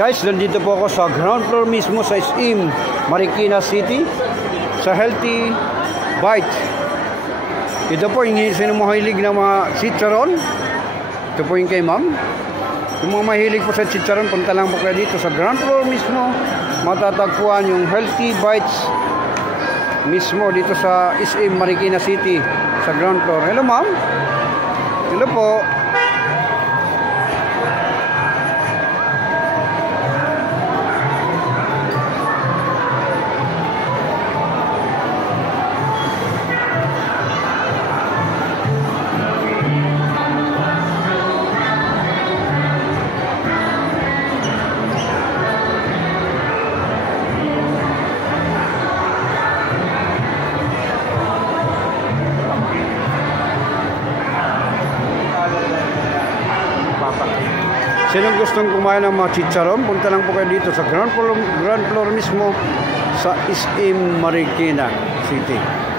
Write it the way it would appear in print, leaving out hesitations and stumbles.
Guys, nandito po ako sa ground floor mismo sa SM Marikina City sa Healthy Bite. Ito po yung sinumahilig ng mga chicharon. Ito po yung kay ma'am. Yung mga mahilig po sa chicharon, punta lang po kayo dito sa ground floor mismo. Matatagpuan yung Healthy Bites mismo dito sa SM Marikina City sa ground floor. Hello ma'am. Hello po. Sinong gustong kumain ng mga chicharon, punta lang po kayo dito sa ground floor mismo sa SM Marikina City.